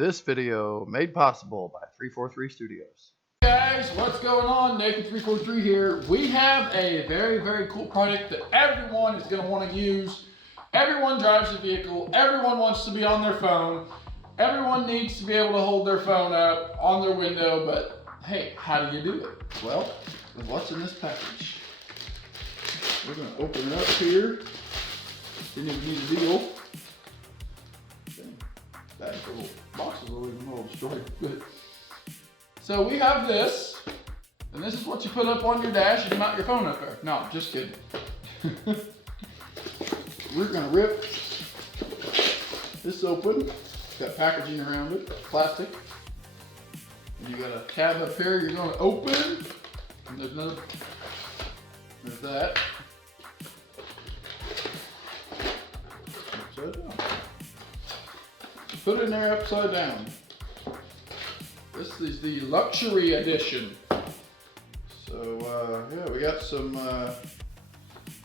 This video made possible by 343 Studios. Hey guys, what's going on? Nathan343 here. We have a very cool product that everyone is going to want to use. Everyone drives a vehicle. Everyone wants to be on their phone. Everyone needs to be able to hold their phone up on their window, but hey, how do you do it? Well, what's in this package? We're going to open it up here. Didn't even need a deal. That little box is a little destroyed. Good. So we have this, and this is what you put up on your dash and mount your phone up there. No, just kidding. We're gonna rip this open. It's got packaging around it, plastic. And you got a tab up here you're gonna open. And there's that. Upside down. Put it in there upside down. This is the luxury edition. So yeah, we got some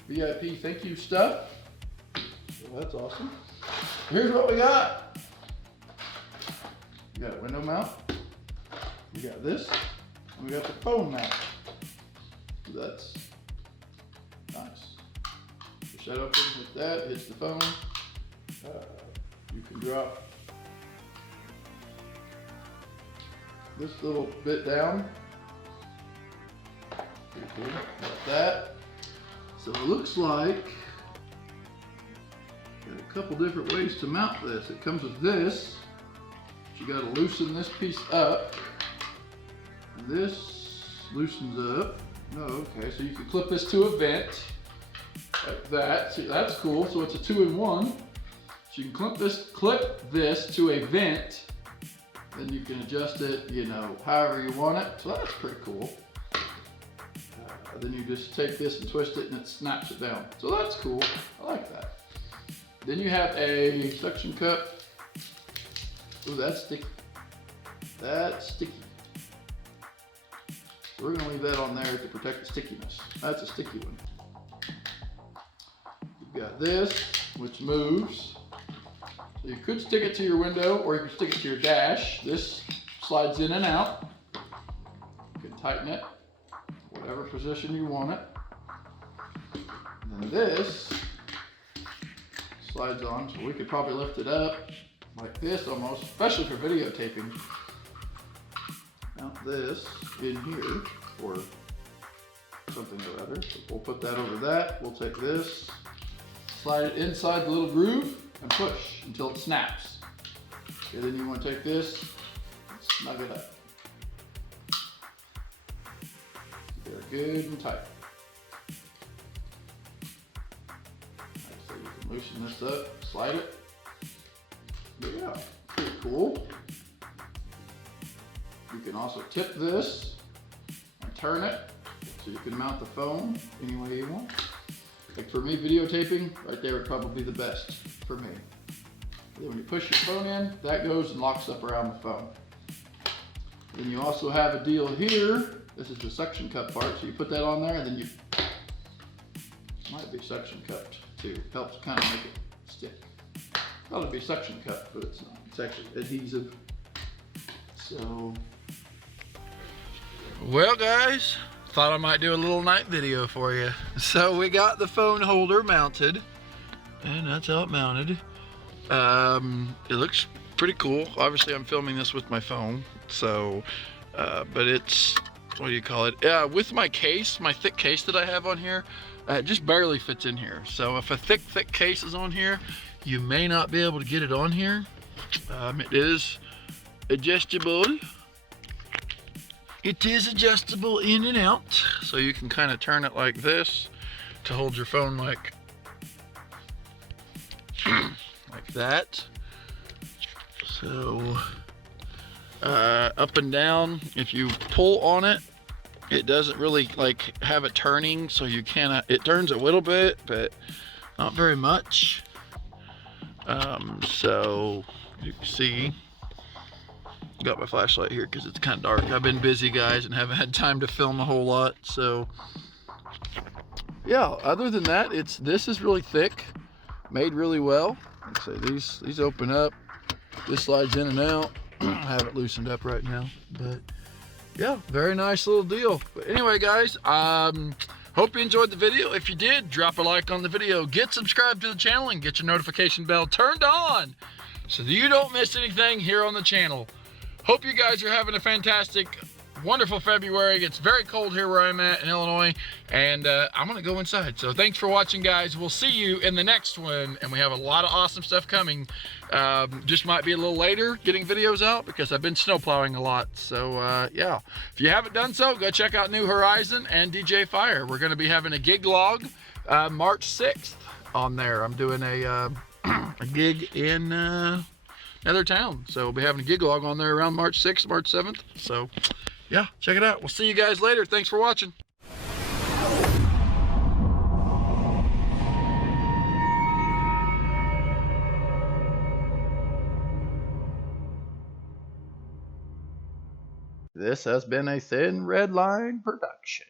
VIP thank you stuff. So that's awesome. Here's what we got. We got a window mount. We got this. And we got the phone mount. So that's nice. Push that open with that. Hits the phone. You can drop this little bit down. Pretty cool. Like that. So it looks like got a couple different ways to mount this. It comes with this. You got to loosen this piece up. And this loosens up. Oh, okay. So you can clip this to a vent like that. See, that's cool. So it's a 2-in-1. So you can clip this to a vent. Then you can adjust it, you know, however you want it. So that's pretty cool. Then you just take this and twist it and it snaps it down. So that's cool. I like that. Then you have a suction cup. Ooh, that's sticky. That's sticky. So we're gonna leave that on there to protect the stickiness. That's a sticky one. You've got this, which moves. So you could stick it to your window or you can stick it to your dash. This slides in and out. You can tighten it, whatever position you want it. And then this slides on, so we could probably lift it up like this almost, especially for videotaping. Mount this in here or something or other. So we'll put that over that. We'll take this, slide it inside the little groove, and push until it snaps. Okay, then you want to take this and snug it up. They're good and tight. Right, so you can loosen this up, slide it. Yeah, pretty cool. You can also tip this and turn it so you can mount the phone any way you want. Like for me, videotaping, right there would probably be the best for me. Then when you push your phone in, that goes and locks up around the phone. Then you also have a deal here. This is the suction cup part, so you put that on there and then you, might be suction cupped too. Helps kind of make it stick. Probably be suction cupped, but it's not. It's actually adhesive. So, well guys, thought I might do a little night video for you. So we got the phone holder mounted, and that's how it mounted. It looks pretty cool. Obviously I'm filming this with my phone, so, but it's, what do you call it? With my case, my thick case that I have on here, it just barely fits in here. So if a thick case is on here, you may not be able to get it on here. It is adjustable. It is adjustable in and out, so you can kind of turn it like this to hold your phone like that. So up and down, if you pull on it, it doesn't really like have it turning, so you cannot, it turns a little bit, but not very much. So you can see, got my flashlight here because it's kind of dark. I've been busy, guys, and haven't had time to film a whole lot. So yeah, other than that, this is really thick, made really well. Like I say, these open up. This slides in and out. I have it loosened up right now, but yeah, very nice little deal. But anyway, guys, hope you enjoyed the video. If you did, drop a like on the video, get subscribed to the channel, and get your notification bell turned on so that you don't miss anything here on the channel. Hope you guys are having a fantastic, wonderful February. It's very cold here where I'm at in Illinois, and I'm gonna go inside. So thanks for watching, guys. We'll see you in the next one, and we have a lot of awesome stuff coming. Just might be a little later getting videos out because I've been snow plowing a lot. So yeah, if you haven't done so, go check out New Horizon and DJ Fire. We're gonna be having a gig log March 6th on there. I'm doing a gig in another town, so we'll be having a gig log on there around March 6th, March 7th. So yeah, check it out. We'll see you guys later. Thanks for watching. This has been a Thin Red Line production.